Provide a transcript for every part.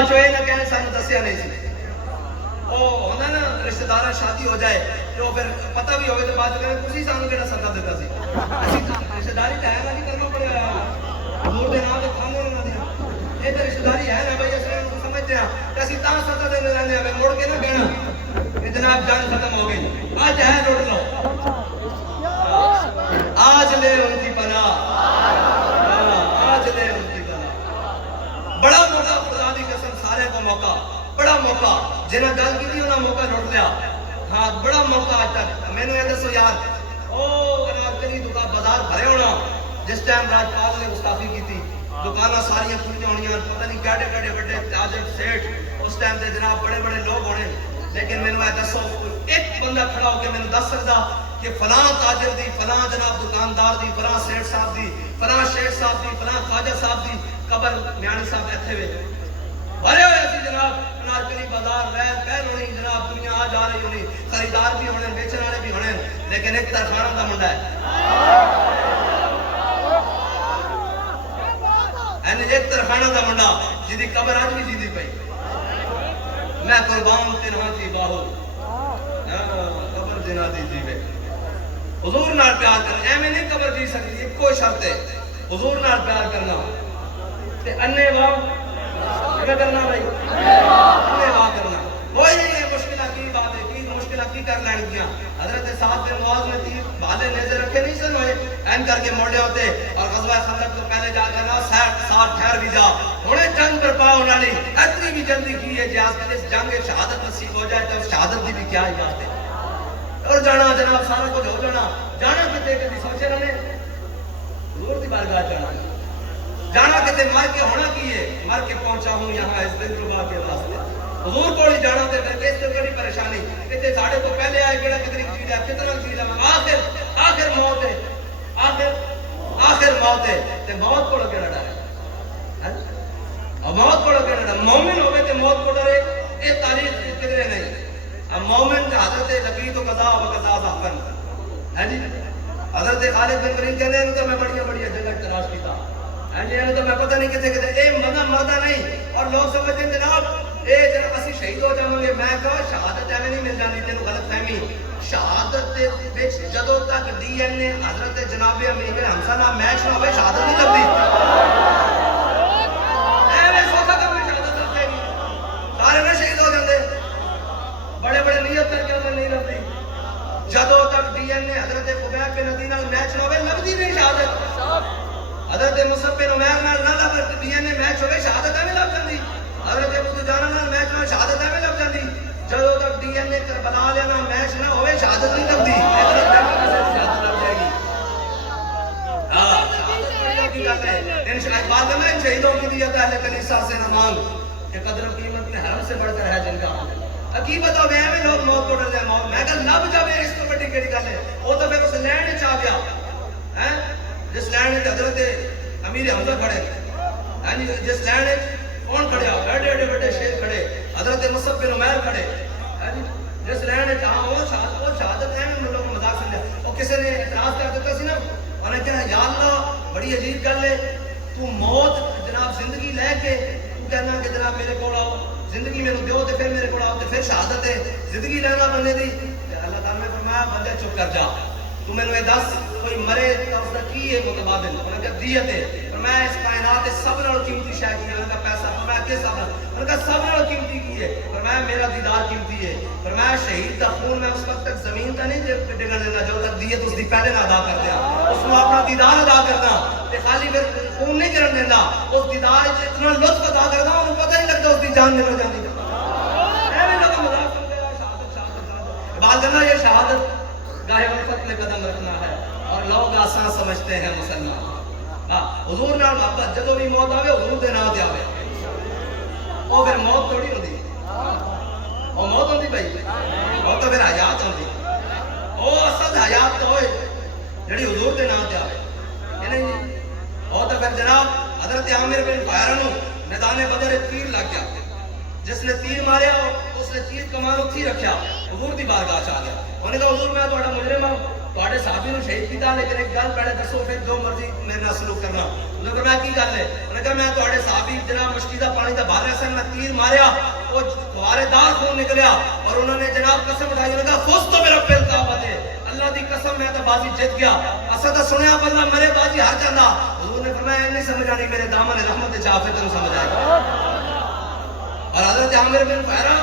چوئے نہ کہنے سانو دسیا نہیں سی او ہونا نا رشتہ دارہ شادی ہو جائے تو پھر پتہ بھی ہوئے تو بعد کہنے کسی سانو کہنا سردہ دیتا سی اسی رشتہ داری تو ہے نا نہیں کرنا پڑے حضور دے نام تو کھانے نہ دیا یہ تو رشتہ داری ہے نا بھائی اسے سمجھتے ہیں کہ اسی تاں سردہ دینے رہنے ہمیں موڑ کے نہ کہنا کہ جناب جان ختم ہو گئی آج ہے لوٹ لو آج لے ان کی پناہ آج لے ان کی پناہ بڑا موقع خدا دی قسم سارے کو موقع بڑا موقع جنہ گل کی تھی انہاں موقع لوٹ لیا ہاں بڑا موقع آج تک میں نے یہ دسو یار او کلی دکان بازار بھرے ہونا جس ٹائم راجپال نے گستاخی کی تھی دکانہ ساریاں کھلی ہونیاں پتہ نہیں کیڑے کیڑے بڑے تاجر سیٹ اس ٹائم تے جناب بڑے بڑے لوگ ہونے لیکن میں نے یہ دسو ایک بندہ کھڑا ہو کے میں نے دس سکتا کہ فلاں تاجر دی فلاں جناب دکاندار دی فلاں سیٹ صاحب دی فلاں شیخ صاحب دی فلاں خواجہ صاحب دی قبر میانی صاحب ایتھے ہوئے بھرے ہوئے سی جناب انارکلی بازار رہن پہن ہونی جناب دنیا آ جا رہی ہونی خریدار بھی ہونے بیچن والے بھی ہونے لیکن ایک ترخانہ دا منڈا ہے ایک ترخانہ دا منڈا جدی قبر آج بھی جیدی پئی میں قربان تنہا تھی باہو قبر جنا دی جیوے حضور نال پیار کرنا اے میں نہیں قبر جی سکتی ایک کوئی شرط ہے حضور نال پیار کرنا تے انے واہ کیا کرنا بھائی انے واہ کرنا کوئی نہیں ہے مشکلہ کی بات ہے کی مشکلہ کی کر لائن کیا حضرت سعد بن معاذ نے تیر بھالے نیزے رکھے نہیں سن ہوئے این کر کے موڑے ہوتے اور غزوہ خندق تو پہلے جا کرنا ساتھ ٹھہر بھی جا انہیں جنگ پر پاؤ نالی اتنی بھی جلدی کی ہے جہاز کے اس جنگ شہادت نصیب ہو جائے تو اس شہادت دی بھی کیا ہی بات ہے اور جانا جناب سارا کچھ ہو جانا جانا کتے کبھی سوچے رہنے حضور دی بارگاہ جانا کتے مر کے ہونا کی ہے مر کے پہنچا ہوں یہاں اس دن ربا کے واسطے حضور کوڑی جانا تے پھر کس طرح کی پریشانی کتے ساڑھے کو پہلے آئے کیڑا کتنی چیز ہے کتنا چیز ہے آخر موت ہے آخر موت ہے تے موت کو لگے ڈر ہے اور موت کو لگے ڈر مومن ہوئے تے موت کو ڈرے یہ تاریخ کدھرے نہیں اب مومن کا حضرت لبی تو قضا و قضا ظاہر ہے جی حضرت خالد بن ولید کہنے ہیں تو میں بڑی جگہ تلاش کیتا ہے جی تو میں پتہ نہیں کتے اے مردہ نہیں اور لوگ سمجھتے ہیں جناب اے جناب اسی شہید ہو جاؤں گے میں کہا شہادت ایویں نہیں مل جانی تینوں غلط فہمی شہادت دے وچ جدوں تک ڈی این اے حضرت جناب امیر حمزہ نال میچ نہ ہوئے شہادت نہیں لبدی ایویں سوکھا کم شہادت لبدی سارے نہ شہید ہو جاندے بڑے بڑے نیت کر کے نہیں لبدی جدوں تک ڈی این اے حضرت خبیب بن عدی نال میچ نہ ہوئے لبدی نہیں شہادت حضرت مصعب بن عمیر نال نہ لب ڈی این اے میچ ہوئے شہادت ایویں لب جاندی حضرت ابو دجانہ نال میچ نہ شہادت ایویں لب جاندی جدوں تک ڈی این اے کربلا والے نال میچ نہ ہوئے شہادت نہیں لبدی شہادت لب جائے گی ہاں شہادت کی گل ہے ان بات ہے ان شہیدوں کی دیت اہل کلیسا سے نہ مانگ کہ قدر و قیمت میں حرم سے بڑھ کر ہے جن کا کی بتاؤ میں لوگ موت کو ڈرتے ہیں موت میں کہ لب جاوے اس کو بڑی کیڑی گل ہے وہ تو پھر اس لینڈ وچ آ گیا ہیں جس لینڈ وچ حضرت امیر حمزہ کھڑے ہیں جس لینڈ وچ کون کھڑے بڑے بڑے شیر کھڑے حضرت مصعب بن عمیر کھڑے ہیں جس لینڈ وچ ہاں وہ شہادت ہے لوگ مذاق سمجھا وہ کسی نے اعتراض کر دیتا سی نا انہوں نے کہا یا اللہ بڑی عجیب گل ہے تو موت جناب زندگی لے کے تو کہنا کہ جناب میرے کو آؤ زندگی میں دیو تے پھر میرے کو آؤ تے پھر شہادت ہے زندگی لینا بندے دی اللہ تعالیٰ نے فرمایا بندے چپ کر جا تو میں نے دس کوئی مرے تو اس کا کی ہے متبادل انہوں نے کہا دیت ہے فرمایا اس کائنات سب نال قیمتی شے کی ہے انہوں نے کہا پیسہ فرمایا کس سب انہوں نے کہا سب نال قیمتی کی ہے فرمایا میرا دیدار قیمتی ہے فرمایا شہید دا خون میں اس وقت تک زمین کا نہیں ڈگن دینا جو تک دیت اس دی پہلے نہ ادا کر دیا اس کو اپنا دیدار ادا کرنا تے خالی پھر خون نہیں کرن دینا اس دیدار وچ اتنا لطف ادا کرنا انہوں پتہ نہیں لگتا اس دی جان نکل جاندی ایویں لوگ مذاق سمجھتے ہیں شہادت بات کرنا یہ شہادت گاہے وقت میں قدم رکھنا ہے اور لوگ آسان سمجھتے ہیں مسلمان حضور نال محبت جدوں بھی موت آوے حضور دے نام تے آوے او پھر موت تھوڑی ہوندی او موت ہوندی بھائی او تو پھر حیات ہوندی او اصل حیات تو ہوئے جڑی حضور دے نام تے آوے نہیں جی او تو پھر جناب حضرت عامر بن فہر نو میدان بدر تیر لگ گیا جس نے تیر ماریا اس نے تیر کمان اتھی رکھیا حضور دی بارگاہ چ آ گیا انہوں نے کہا حضور میں تہاڈا مجرم ہوں تواڈے صحابی نو شہید کیتا لیکن ایک گل پہلے دسو پھر جو مرضی میرے نال سلوک کرنا. انہوں نے کہا کی گل ہے؟ انہوں نے کہا میں تواڈے صحابی جناب مشکی دا پانی دا بھر رہے سن, میں تیر ماریا وہ فوارے دار خون نکلیا اور انہوں نے جناب قسم اٹھائی, انہوں نے کہا فوز تو میرا پل کعبہ ہے, اللہ دی قسم میں تو بازی جیت گیا. اسا تو سنیا بندہ مرے بازی ہار جاندا. حضور نے فرمایا نہیں سمجھ آنی میرے دامن رحمت چاہے تینوں سمجھ آئے گا. اور حضرت عامر بن فہرہ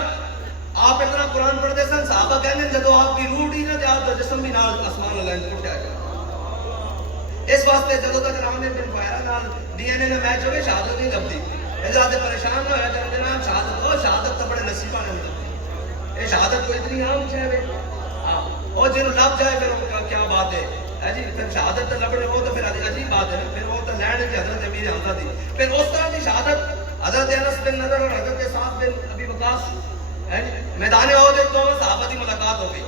آپ اتنا قرآن پڑھتے سن, صحابہ کہنے جدو آپ کی روح ڈی نہ آپ کا جسم بھی نال آسمان لائن اٹھا گیا. اس واسطے جدو تک عامر بن فہرہ نال ڈی این اے نے میچ ہوئے شہادت نہیں لبھی. حضرت پریشان نہ ہوا کہ جناب شہادت ہو, شہادت تو بڑے نصیب والے ہوتے. یہ شہادت کوئی اتنی عام شے ہے اور جن لب جائے پھر کیا بات ہے جی. پھر شہادت تو لبنے وہ تو پھر عجیب بات ہے, پھر وہ تو لین کی حضرت امیر حمزہ دی. پھر اس طرح کی شہادت حضرت انس بن نضر اور حضرت سعد بن ابی وقاص میدان عہد دونوں صحابہ دی ملاقات ہو گئی.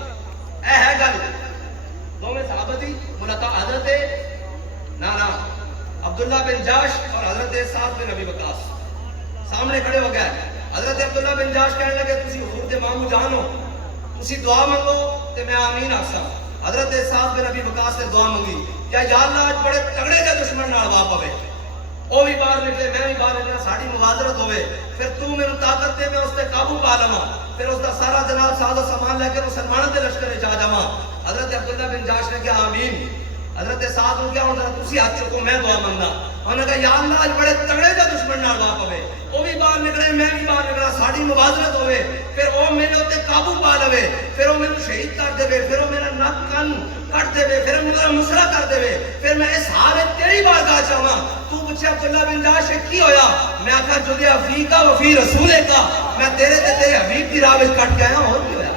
اے ہے گل دونوں صحابہ دی ملاقات. حضرت نانا عبداللہ بن جاش اور حضرت سعد بن ابی وقاص سامنے کھڑے ہو گئے. حضرت عبداللہ بن جاش کہنے لگے تسی حضور دے مامو جان ہو, تسی دعا منگو تے میں آمین آکھساں. حضرت سعد بن ابی وقاص سے دعا منگی کہ یا اللہ آج بڑے تگڑے دے دشمن نال وا پوے, وہ بھی باہر نکلے میں بھی باہر نکلا, ساڑی موازرت ہوئے, پھر تو میرے طاقت دے میں اس تے قابو پا لواں, پھر اس دا سارا جناب ساز و سامان لے کے مسلمانوں دے لشکر جا جاواں. حضرت عبداللہ بن جاش نے کہا آمین. حضرت سعد نے کہا ہن ذرا تسی ہاتھ چکو میں دعا منگدا. انہوں نے کہا یا اللہ آج بڑے تگڑے دے دشمن نال وا پوے, وہ بھی باہر نکلے میں بھی باہر نکلا, ساڑی موازرت ہوئے, پھر وہ میرے اوتے قابو پا لوے, پھر وہ میرے شہید کر دے, پھر وہ میرا نک کن کٹ دے, پھر میرا مسرا کر دے, پھر میں اس حال تیری بارگاہ چاہواں. تو پوچھے عبداللہ بن جاش کی ہویا؟ میں آکھا جدے فی کا وفی رسول کا, میں تیرے تے تیرے حبیب کی راہ وچ کٹ کے آیا ہوں. اور کی ہویا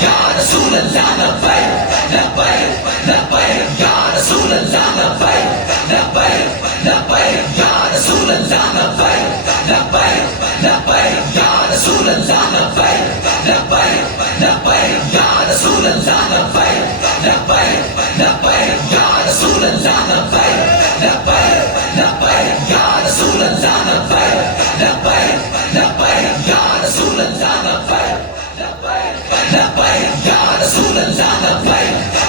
یا رسول اللہ لبیک لبیک لبیک یا رسول اللہ لبیک لبیک لبیک یا رسول اللہ لبیک لبیک لبیک یا رسول اللہ لبیک لبیک لبیک یا رسول اللہ لبیک لبیک لبیک یا رسول اللہ لبیک لبیک لبیک یا رسول اللہ لبیک لبیک لبیک یا رسول اللہ لبیک لبیک لبیک یا رسول اللہ لبیک